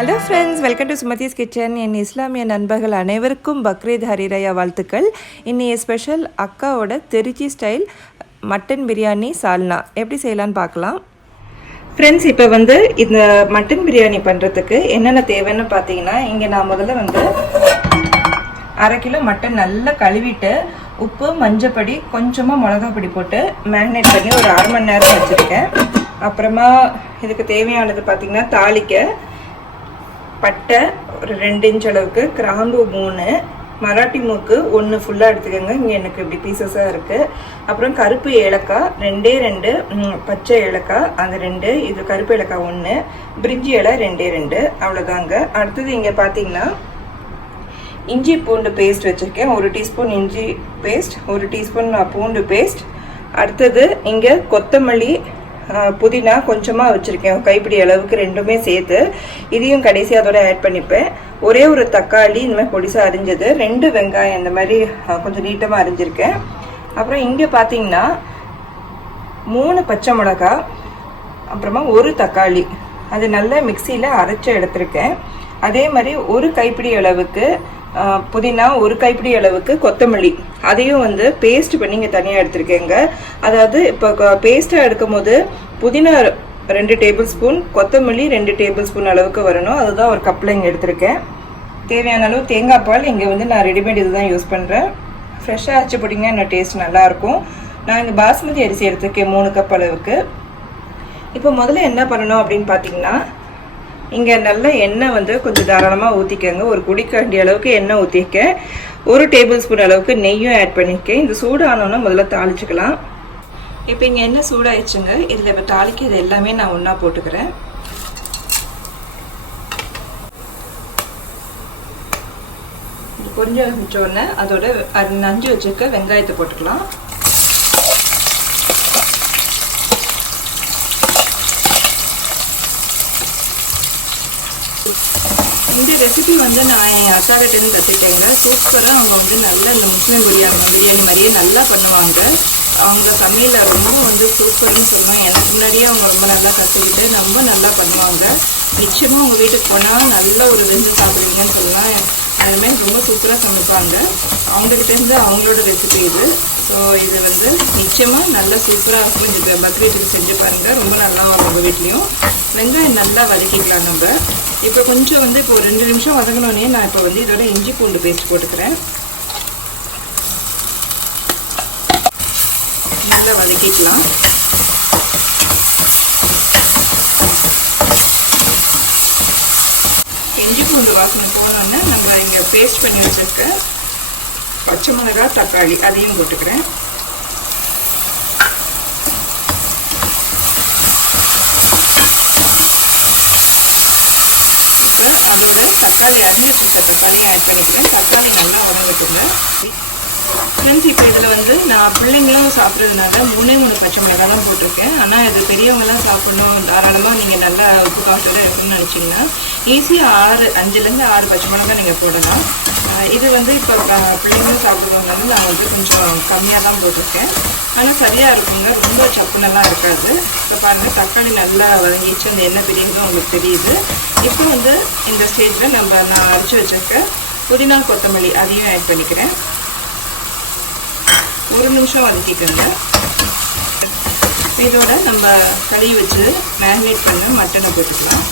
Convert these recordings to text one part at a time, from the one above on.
Hello friends, welcome to Sumathi's Kitchen. என் இஸ்லாமிய நண்பர்கள் அனைவருக்கும் பக்ரீத் ஹரிராயா வாழ்த்துக்கள். இன்னைய ஸ்பெஷல் அக்காவோட திருச்சி ஸ்டைல் மட்டன் பிரியாணி சால்னா எப்படி செய்யலாம்னு பார்க்கலாம். ஃப்ரெண்ட்ஸ், இப்போ இந்த மட்டன் பிரியாணி பண்ணுறதுக்கு என்னென்ன தேவைன்னு பார்த்தீங்கன்னா, இங்கே நான் முதல்ல 1/2 கிலோ மட்டன் நல்லா கழுவிட்டு உப்பு மஞ்சப்பொடி கொஞ்சமாக மிளகாப்பொடி போட்டு மேரினேட் பண்ணி ஒரு 1/2 மணி நேரம் வச்சுருக்கேன். அப்புறமா இதுக்கு தேவையானது பார்த்தீங்கன்னா, தாளிக்க பட்டை ஒரு 2 இன்ச் அளவுக்கு, கிராம்பு 3, மராட்டி மூக்கு 1 ஃபுல்லாக எடுத்துக்கோங்க. இங்கே எனக்கு இப்படி பீசஸாக இருக்குது. அப்புறம் கருப்பு ஏலக்காய் 2 பச்சை ஏலக்காய் அந்த 2, இது கருப்பு ஏலக்காய் 1, பிரிஞ்சி இலை 2 அவ்வளோதாங்க. அடுத்தது இங்கே பார்த்தீங்கன்னா இஞ்சி பூண்டு பேஸ்ட் வச்சுருக்கேன். 1 டீஸ்பூன் இஞ்சி பேஸ்ட், 1 டீஸ்பூன் பூண்டு பேஸ்ட். அடுத்தது இங்கே கொத்தமல்லி புதினா கொஞ்சமாக வச்சுருக்கேன், கைப்பிடி அளவுக்கு, ரெண்டுமே சேர்த்து. இதையும் கடைசி அதோட ஆட் பண்ணிப்பேன். ஒரே ஒரு தக்காளி இந்த மாதிரி பொடிசாக அரிஞ்சது, 2 வெங்காயம் இந்த மாதிரி கொஞ்சம் நீட்டமாக அரிஞ்சிருக்கேன். அப்புறம் இங்கே பார்த்தீங்கன்னா 3 பச்சை மிளகா, அப்புறமா 1 தக்காளி, அது நல்லா மிக்சியில் அரைச்சி எடுத்திருக்கேன். அதே மாதிரி 1 கைப்பிடி அளவுக்கு புதினா, 1 கைப்பிடி அளவுக்கு கொத்தமல்லி, அதையும் பேஸ்ட் பண்ணி இங்கே தனியாக எடுத்துருக்கேங்க. அதாவது இப்போ பேஸ்ட்டாக எடுக்கும் போது புதினா 2 டேபிள் ஸ்பூன், கொத்தமல்லி 2 டேபிள் ஸ்பூன் அளவுக்கு வரணும். அதுதான் ஒரு கப்பில் இங்கே எடுத்திருக்கேன். தேவையான அளவு தேங்காய் பால் இங்கே நான் ரெடிமேட் இது தான் யூஸ் பண்ணுறேன். ஃப்ரெஷ்ஷாக அரைச்சி போட்டிங்கன்னா இன்னும் டேஸ்ட் நல்லாயிருக்கும். நான் இங்கே பாஸ்மதி அரிசி எடுத்துருக்கேன் 3 கப் அளவுக்கு. இப்போ முதல்ல என்ன பண்ணணும் அப்படின்னு பார்த்தீங்கன்னா, இங்கே நல்ல எண்ணெய் கொஞ்சம் தாராளமாக ஊற்றிக்கங்க. ஒரு குடிக்கண்டி அளவுக்கு எண்ணெய் ஊற்றிக்கேன். 1 டேபிள் ஸ்பூன் அளவுக்கு நெய்யும் ஆட் பண்ணிக்கேன். இந்த சூடானோன்னா முதல்ல தாளிச்சுக்கலாம். இப்போ இங்கே எண்ணெய் சூடாயிடுச்சுங்க. இதில் இப்போ தாளிக்க இது எல்லாமே நான் ஒன்றா போட்டுக்கிறேன். இது கொஞ்சம் வச்சோடனே அதோட நஞ்சு வச்சுக்க வெங்காயத்தை போட்டுக்கலாம். இந்த ரெசிபி நான் என் அக்காகிட்டேருந்து கற்றுக்கிட்டேங்க. சூப்பராக அவங்க நல்ல இந்த முஸ்லீம் பிரியாணி மாதிரியே நல்லா பண்ணுவாங்க. அவங்க சமையலில் ரொம்ப சூப்பர்னு சொல்லுவாங்க. எனக்கு முன்னாடியே அவங்க ரொம்ப நல்லா கற்றுக்கிட்டு ரொம்ப நல்லா பண்ணுவாங்க. நிச்சயமாக உங்கள் வீட்டுக்கு போனால் நல்ல ஒரு விருந்து சாப்பிடுவீங்கன்னு சொல்லலாம். அதுமாதிரி ரொம்ப சூப்பராக சமைப்பாங்க. அவங்கக்கிட்டேருந்து அவங்களோட ரெசிபி இது. ஸோ இது நிச்சயமாக நல்லா சூப்பராக இருக்கும். இது பக்ரீட்டுக்கு செஞ்சு பாருங்கள், ரொம்ப நல்லா இருக்கும். உங்கள் வீட்லேயும் வெங்காயம் நல்லா வதக்கிக்கலாம் நம்ம. இப்போ கொஞ்சம் இப்போ ஒரு 2 நிமிஷம் வதங்கினோடனே நான் இப்போ இதோட இஞ்சி பூண்டு பேஸ்ட் போட்டுக்கிறேன். நல்லா வதக்கிக்கலாம். இஞ்சி பூண்டு வாசனை போனோன்னே நம்ம இங்கே பேஸ்ட் பண்ணி வச்சுருக்க பச்சை மிளகாய், தக்காளி அதையும் போட்டுக்கிறேன். அதோட தக்காளி அரிஞ்சு வச்சுருக்க தக்காளியும் ஆட் பண்ணிக்கிறேன். தக்காளி நல்லா வதங்கட்டுங்க. ஃப்ரெண்ட்ஸ், இப்போ இதில் நான் பிள்ளைங்களும் சாப்பிட்றதுனால 3 பச்சை மிளகாய் தான் போட்டிருக்கேன். ஆனால் இது பெரியவங்களாம் சாப்பிட்ணும், தாராளமாக நீங்கள் நல்லா உப்பு காட்டோட இருக்கணும்னு நினச்சிங்கன்னா ஈஸியாக 5லேருந்து 6 பச்சை மிளகாய் நீங்கள் போடலாம். இது இப்போ பிள்ளைங்களும் சாப்பிடுவாங்க. நான் கொஞ்சம் கம்மியாக தான் போட்டிருக்கேன். ஆனால் சரியாக இருக்குங்க, ரொம்ப சப்புனெல்லாம் இருக்காது. இப்போ பாருங்கள், தக்காளி நல்லா வதங்கிச்சு, அந்த எண்ணெய் பிரியுதும் உங்களுக்கு தெரியுது. இப்போ இந்த ஸ்டேஜில் நான் அரைச்சி வச்சுருக்க புதினா, கொத்தமல்லி அதையும் ஆட் பண்ணிக்கிறேன். 1 நிமிஷம் வதக்கிக்கோங்க. இதோட நம்ம கழுவி வச்சு மேரினேட் பண்ண மட்டனை போட்டுக்கலாம்.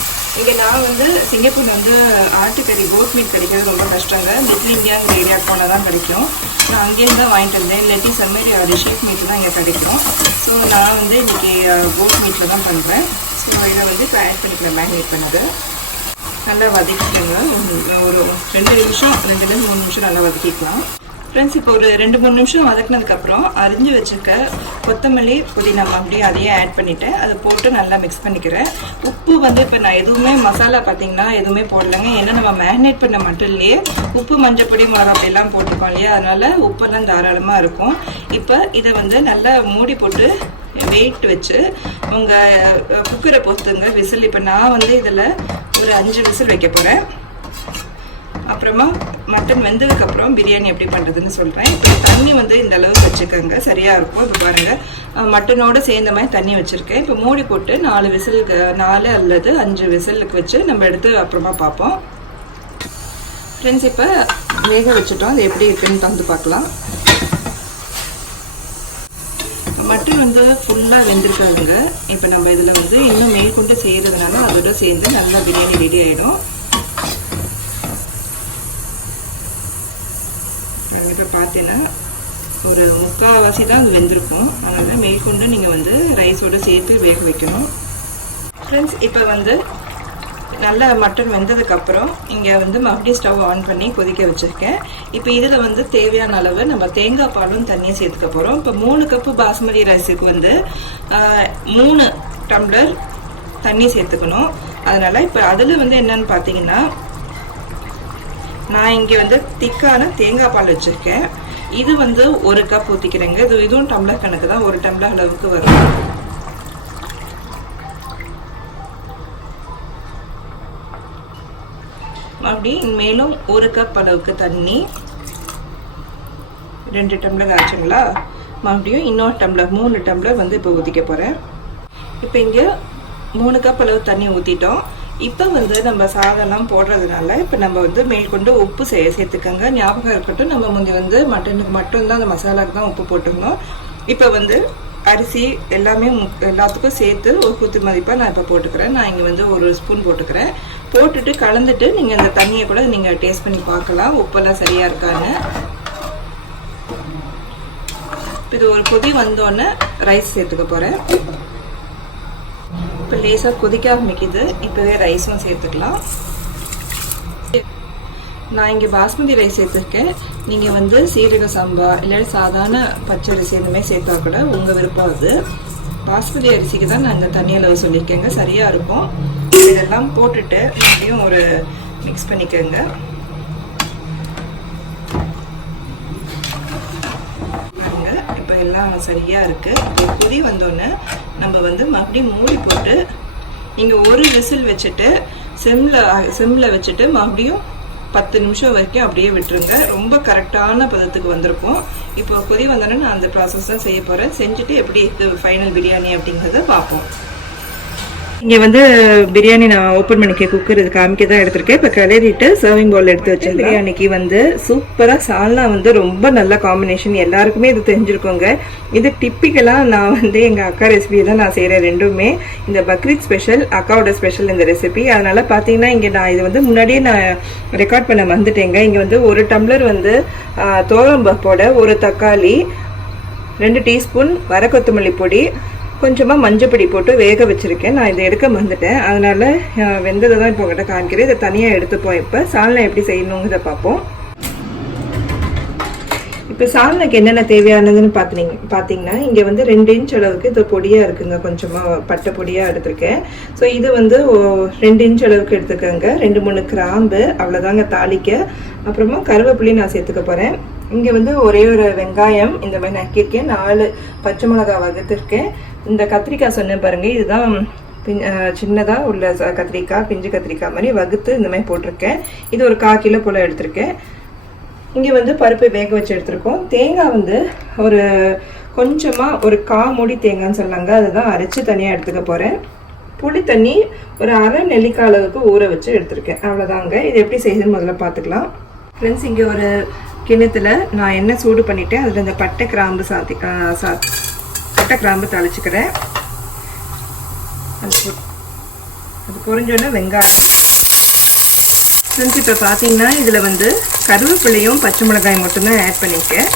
இங்கே நான் சிங்கப்பூரில் ஆட்டுக்கறி, கோட் மீட் கிடைக்கிறது ரொம்ப கஷ்டங்க. லிட்டில் இந்தியாங்கிற ஏரியாவுக்கு போனால் தான் கிடைக்கும். நான் அங்கேருந்து தான் வாங்கிட்டு வந்தேன். இல்லாட்டி செம்மறி ஷீப் மீட் தான் இங்கே கிடைக்கும். ஸோ நான் இன்றைக்கி கோட் மீட்டில் தான் பண்ணுறேன். ஸோ இதை இப்போ ஆட் பண்ணிக்கலாம். மேரினேட் பண்ணது நல்லா வதக்கிக்கோங்க. ஒரு 2 நிமிஷம், 2லேருந்து 3 நிமிஷம் நல்லா வதக்கிக்கலாம். ஃப்ரெண்ட்ஸ், இப்போ ஒரு 2-3 நிமிஷம் வதக்கினதுக்கப்புறம் அரிஞ்சு வச்சுருக்க கொத்தமல்லி, புதினா அப்படியே அதையே ஆட் பண்ணிவிட்டு அதை போட்டு நல்லா மிக்ஸ் பண்ணிக்கிறேன். உப்பு இப்போ நான் எதுவுமே மசாலா பார்த்தீங்கன்னா எதுவுமே போடலைங்க. ஏன்னா நம்ம மேரினேட் பண்ண மட்டன்லேயே உப்பு, மஞ்சப்பொடி, மிளகாப்பொடியெல்லாம் போட்டிருக்கோம் இல்லையா, அதனால் உப்பெல்லாம் தாராளமாக இருக்கும். இப்போ இதை நல்லா மூடி போட்டு வெயிட் வச்சு உங்கள் குக்கரை பொறுத்துங்க விசில். இப்போ நான் இதில் ஒரு 5 விசில் வைக்க போகிறேன். அப்புறமா மட்டன் வெந்ததுக்கப்புறம் பிரியாணி எப்படி பண்ணுறதுன்னு சொல்கிறேன். இப்போ தண்ணி வந்து இந்த அளவுக்கு வச்சுக்கோங்க, சரியாக இருக்கும். இப்போ பாருங்கள் மட்டனோடு சேர்ந்த மாதிரி தண்ணி வச்சுருக்கேன். இப்போ மூடி போட்டு 4 விசிலுக்கு 4 அல்லது 5 விசிலுக்கு வச்சு நம்ம எடுத்து அப்புறமா பார்ப்போம். ஃப்ரெண்ட்ஸ் இப்போ வேக வச்சுட்டோம், அது எப்படி இருக்குன்னு தந்து பார்க்கலாம். மட்டன் வந்து ஃபுல்லாக வெந்திருக்காதுங்க. இப்போ நம்ம இதில் வந்து இன்னும் மேற்கொண்டு செய்கிறதுனால அதோட சேர்ந்து நல்லா பிரியாணி ரெடி ஆகிடும். இப்போ பார்த்தீங்கன்னா ஒரு 3/4 தான் அது வெந்திருக்கும். அதனால் மேற்கொண்டு நீங்கள் வந்து ரைஸோடு சேர்த்து வேக வைக்கணும். ஃப்ரெண்ட்ஸ் இப்போ வந்து நல்லா மட்டன் வெந்ததுக்கப்புறம் இங்கே வந்து மறுபடியும் ஸ்டவ் ஆன் பண்ணி கொதிக்க வச்சுருக்கேன். இப்போ இதில் வந்து தேவையான அளவு நம்ம தேங்காய் பாலும் தண்ணியும் சேர்த்துக்க போகிறோம். இப்போ 3 கப்பு பாஸ்மதி ரைஸுக்கு வந்து 3 டம்ளர் தண்ணி சேர்த்துக்கணும். அதனால் இப்போ அதில் வந்து என்னன்னு பார்த்தீங்கன்னா நான் இங்கே வந்து திக்கான தேங்காய் பால் வச்சுருக்கேன். இது வந்து 1 கப் ஊற்றிக்கிறேங்க. இதுவும் டம்ளர் கணக்கு தான், 1 டம்ளர் அளவுக்கு வரும். அப்படி மேலும் 1 கப் அளவுக்கு தண்ணி, 2 டம்ளர் ஆச்சுங்களா. மறுபடியும் இன்னொரு டம்ளர் 3 டம்ளர் வந்து இப்போ ஊற்றிக்க போகிறேன். இப்போ இங்கே 3 கப் அளவு தண்ணி ஊற்றிட்டோம். இப்போ வந்து நம்ம சாதம்லாம் போடுறதுனால இப்போ நம்ம வந்து மேற்கொண்டு உப்பு சேர்த்துக்கோங்க. ஞாபகம் இருக்கட்டும், நம்ம முந்தி வந்து மட்டனுக்கு மட்டும்தான் அந்த மசாலாவுக்கு தான் உப்பு போட்டுக்கணும். இப்போ வந்து அரிசி எல்லாமே எல்லாத்துக்கும் சேர்த்து ஒரு குத்து மதிப்பாக நான் இப்போ போட்டுக்கிறேன். நான் இங்கே வந்து 1 ஸ்பூன் போட்டுக்கிறேன். போட்டுட்டு கலந்துட்டு நீங்கள் இந்த தண்ணியை கூட நீங்கள் டேஸ்ட் பண்ணி பார்க்கலாம், உப்பெல்லாம் சரியாக இருக்கான்னு. இது ஒரு கொதி வந்தோடனே ரைஸ் சேர்த்துக்க போகிறேன். இப்போ லேசாக கொதிக்க ஆரம்பிக்குது. இப்போவே ரைஸும் சேர்த்துக்கலாம். நான் இங்கே பாஸ்மதி ரைஸ் சேர்த்துருக்கேன். நீங்கள் வந்து சீரக சம்பா இல்லை சாதாரண பச்சரிசி இந்தமாதிரி சேர்த்தா கூட உங்கள் விருப்பம். அது பாஸ்மதி அரிசிக்கு தான் நான் இந்த தண்ணி அளவு சொல்லியிருக்கேங்க, சரியாக இருக்கும். இதெல்லாம் போட்டுட்டு மறுபடியும் ஒரு மிக்ஸ் பண்ணிக்கோங்க. இப்போ எல்லாம் சரியாக இருக்குது. இப்போ கொதி வந்தோடனே நம்ம வந்து மறுபடியும் மூடி போட்டு நீங்கள் 1 விசில் வச்சுட்டு சிம்மில் வச்சுட்டு மறுபடியும் 10 நிமிஷம் வரைக்கும் அப்படியே விட்டுருங்க. ரொம்ப கரெக்டான பதத்துக்கு வந்திருக்கும். இப்போ கொதி வந்தோடனே நான் அந்த ப்ராசஸ் தான் செய்ய போகிறேன். செஞ்சுட்டு எப்படி ஃபைனல் பிரியாணி அப்படிங்கிறத பார்ப்போம். இங்கே வந்து பிரியாணி நான் ஓப்பன் பண்ணிக்க குக்கர் இது காமிக்க தான் எடுத்திருக்கேன். இப்போ கிளறிட்டு சர்விங் பவுல் எடுத்து வச்சேன். பிரியாணிக்கு வந்து சூப்பராக சால்னா வந்து ரொம்ப நல்ல காம்பினேஷன், எல்லாருக்குமே இது தெரிஞ்சிருக்கோங்க. இது டிப்பிக்கலாக நான் வந்து எங்கள் அக்கா ரெசிபி தான் நான் செய்கிறேன். ரெண்டுமே இந்த பக்ரீத் ஸ்பெஷல், அக்காவோட ஸ்பெஷல் இந்த ரெசிபி. அதனால் பார்த்தீங்கன்னா இங்கே நான் இது வந்து முன்னாடியே நான் ரெக்கார்ட் பண்ண வந்துட்டேங்க. இங்கே வந்து 1 டம்ளர் வந்து தோரம்பருப்போட 1 தக்காளி, 2 டீஸ்பூன் வர கொத்தமல்லி பொடி, கொஞ்சமாக மஞ்சப்பொடி போட்டு வேக வச்சுருக்கேன். நான் இதை எடுக்க மறந்துட்டேன், அதனால் வெந்ததை தான் இப்போ உங்கள்கிட்ட காமிக்கிறேன். இதை தனியாக எடுத்துப்போம். இப்போ சால்னா எப்படி செய்யணுங்கிறத பார்ப்போம். இப்போ சால்னாக்கு என்னென்ன தேவையானதுன்னு பார்த்தீங்கன்னா இங்கே வந்து 2 இன்ச் அளவுக்கு இது பொடியாக இருக்குங்க, கொஞ்சமாக பட்டை பொடியாக எடுத்திருக்கேன். ஸோ இது வந்து 2 இன்ச் அளவுக்கு எடுத்துக்கோங்க. 2-3 கிராம்பு, அவ்வளோதாங்க தாளிக்க. அப்புறமா கருவேப்பிலையும் நான் சேர்த்துக்க போகிறேன். இங்கே வந்து ஒரே ஒரு வெங்காயம் இந்த மாதிரி நக்கியிருக்கேன். 4 பச்சை மிளகாய் வகுத்திருக்கேன். இந்த கத்திரிக்காய் சொன்னேன் பாருங்கள், இதுதான் சின்னதாக உள்ள கத்திரிக்காய், பிஞ்சு கத்திரிக்காய் மாதிரி வகுத்து இந்த மாதிரி போட்டிருக்கேன். இது ஒரு 1/4 கிலோ போல் எடுத்திருக்கேன். இங்கே வந்து பருப்பு வேக வச்சு எடுத்துருக்கோம். தேங்காய் வந்து ஒரு கொஞ்சமாக ஒரு 1/4 மூடி தேங்காய்ன்னு சொன்னாங்க, அதுதான் அரைச்சி தனியாக எடுத்துக்க போகிறேன். புளி தண்ணி ஒரு அரை நெல்லிக்காய் அளவுக்கு ஊற வச்சு எடுத்திருக்கேன். அவ்வளோதாங்க. இது எப்படி செய்யுதுன்னு முதல்ல பார்த்துக்கலாம். ஃப்ரெண்ட்ஸ், இங்கே ஒரு கிண்ணத்தில் நான் எண்ணெய் சூடு பண்ணிவிட்டேன். அதில் இந்த பட்டை கிராம்பு பட்டை கிராம்பு தாளிச்சுக்கிறேன். அது பொரிஞ்சோடனே வெங்காயம். ஃப்ரெண்ட்ஸ், இப்போ பார்த்தீங்கன்னா இதில் வந்து கருவேப்பிலையும் பச்சை மிளகாய் மட்டும்தான் ஆட் பண்ணியிருக்கேன்.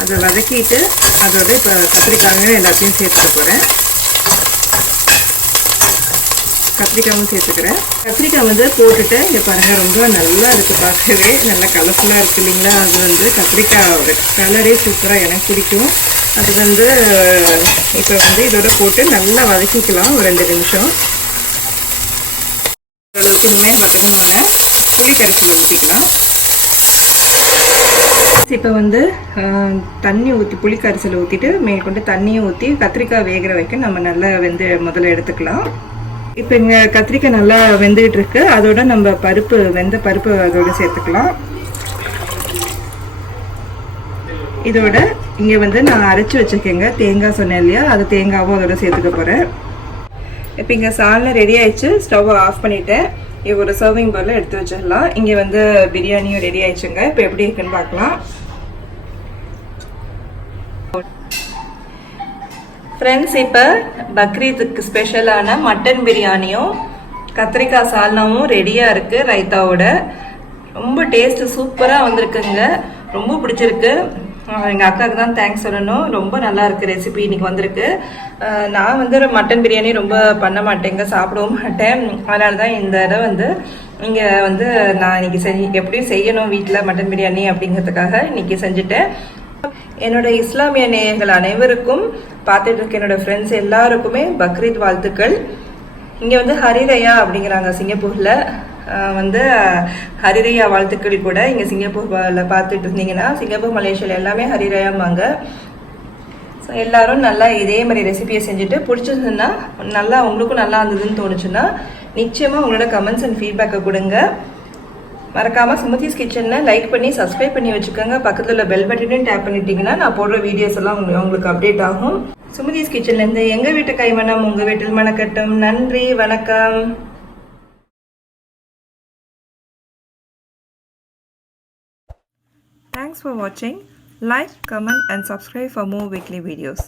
அதை வதக்கிட்டு அதோட இப்போ கத்திரிக்காயும் எல்லாத்தையும் சேர்த்துக்க போகிறேன். கத்திரிக்காயும் சேர்த்துக்கிறேன். கத்திரிக்காய் வந்து போட்டுட்டு இங்கே பாருங்கள், ரொம்ப நல்லா இருக்குது, பார்க்கவே நல்லா கலர்ஃபுல்லாக இருக்குது இல்லைங்களா. அது வந்து கத்திரிக்காயோட கலரே சூப்பராக எனக்கு பிடிக்கும். அது வந்து இப்போ வந்து இதோட போட்டு நல்லா வதக்கிக்கலாம் ஒரு 2 நிமிஷம். ஓரளவுக்கு இனிமேல் வதங்கினோன்னே புளி கரைசல் ஊற்றிக்கலாம். இப்போ வந்து தண்ணி ஊற்றி புளி கரைசல் ஊற்றிட்டு மேற்கொண்டு தண்ணியும் ஊற்றி கத்திரிக்காய் வேகிற வரைக்கும் நம்ம நல்லா முதல்ல எடுத்துக்கலாம். இப்போ இங்கே கத்திரிக்காய் நல்லா வெந்துகிட்டு இருக்கு. அதோட நம்ம வெந்த பருப்பு அதோட சேர்த்துக்கலாம். இதோட இங்கே வந்து நான் அரைச்சி வச்சுருக்கேங்க தேங்காய் சொன்னேன் இல்லையா, அது தேங்காவும் அதோட சேர்த்துக்க போகிறேன். இப்போ இங்கே சால்னா ரெடி ஆயிடுச்சு. ஸ்டவ் ஆஃப் பண்ணிவிட்டேன். ஒரு சர்விங் பவுலில் எடுத்து வச்சிடலாம். இங்கே வந்து பிரியாணியும் ரெடி ஆயிடுச்சுங்க. இப்போ எப்படி இருக்குன்னு பார்க்கலாம். ஃப்ரெண்ட்ஸ், இப்போ பக்ரீத்துக்கு ஸ்பெஷலான மட்டன் பிரியாணியும் கத்திரிக்காய் சால்னாவும் ரெடியாக இருக்குது ரைத்தாவோட. ரொம்ப டேஸ்ட்டு சூப்பராக வந்திருக்குங்க. ரொம்ப பிடிச்சிருக்கு. எங்கள் அக்காவுக்கு தான் தேங்க்ஸ் சொல்லணும். ரொம்ப நல்லா இருக்குது ரெசிபி இன்னைக்கு வந்திருக்கு. நான் வந்து மட்டன் பிரியாணி ரொம்ப பண்ண மாட்டேங்க, சாப்பிடவும் மாட்டேன். அதனால தான் இந்த இதை வந்து இங்கே வந்து நான் இன்னைக்கு எப்படியும் செய்யணும் வீட்டில் மட்டன் பிரியாணி அப்படிங்கிறதுக்காக இன்னைக்கு செஞ்சுட்டேன். என்னோட இஸ்லாமிய நேயர்கள் அனைவருக்கும், பார்த்துட்டு இருக்க என்னோட ஃப்ரெண்ட்ஸ் எல்லாருக்குமே பக்ரீத் வாழ்த்துக்கள். இங்கே வந்து ஹரிரயா அப்படிங்கிறாங்க சிங்கப்பூரில். வந்து ஹரிரயா வாழ்த்துக்கள் கூட. இங்கே சிங்கப்பூரில் பார்த்துட்டு இருந்தீங்கன்னா சிங்கப்பூர் மலேசியாவில் எல்லாமே ஹரிரயாமாங்க. ஸோ எல்லோரும் நல்லா இதே மாதிரி ரெசிபியை செஞ்சுட்டு பிடிச்சிருந்துன்னா, நல்லா உங்களுக்கும் நல்லா இருந்ததுன்னு தோணுச்சுன்னா நிச்சயமாக உங்களோட கமெண்ட்ஸ் அண்ட் ஃபீட்பேக்கை கொடுங்க. மறக்காமல் சுமதிஸ் கிச்சனை லைக் பண்ணி சப்ஸ்கிரைப் பண்ணி வச்சுக்கோங்க. பக்கத்தில் உள்ள பெல் பட்டனையும் டேப் பண்ணிட்டீங்கன்னா நான் போடுற வீடியோஸ் எல்லாம் உங்களுக்கு அப்டேட் ஆகும். சுமதிஸ் கிச்சன்லேருந்து எங்கள் வீட்டு கைமணம் உங்கள் வீட்டில் மணக்கட்டும். நன்றி, வணக்கம். Thanks for watching. Like, comment and subscribe for more weekly videos.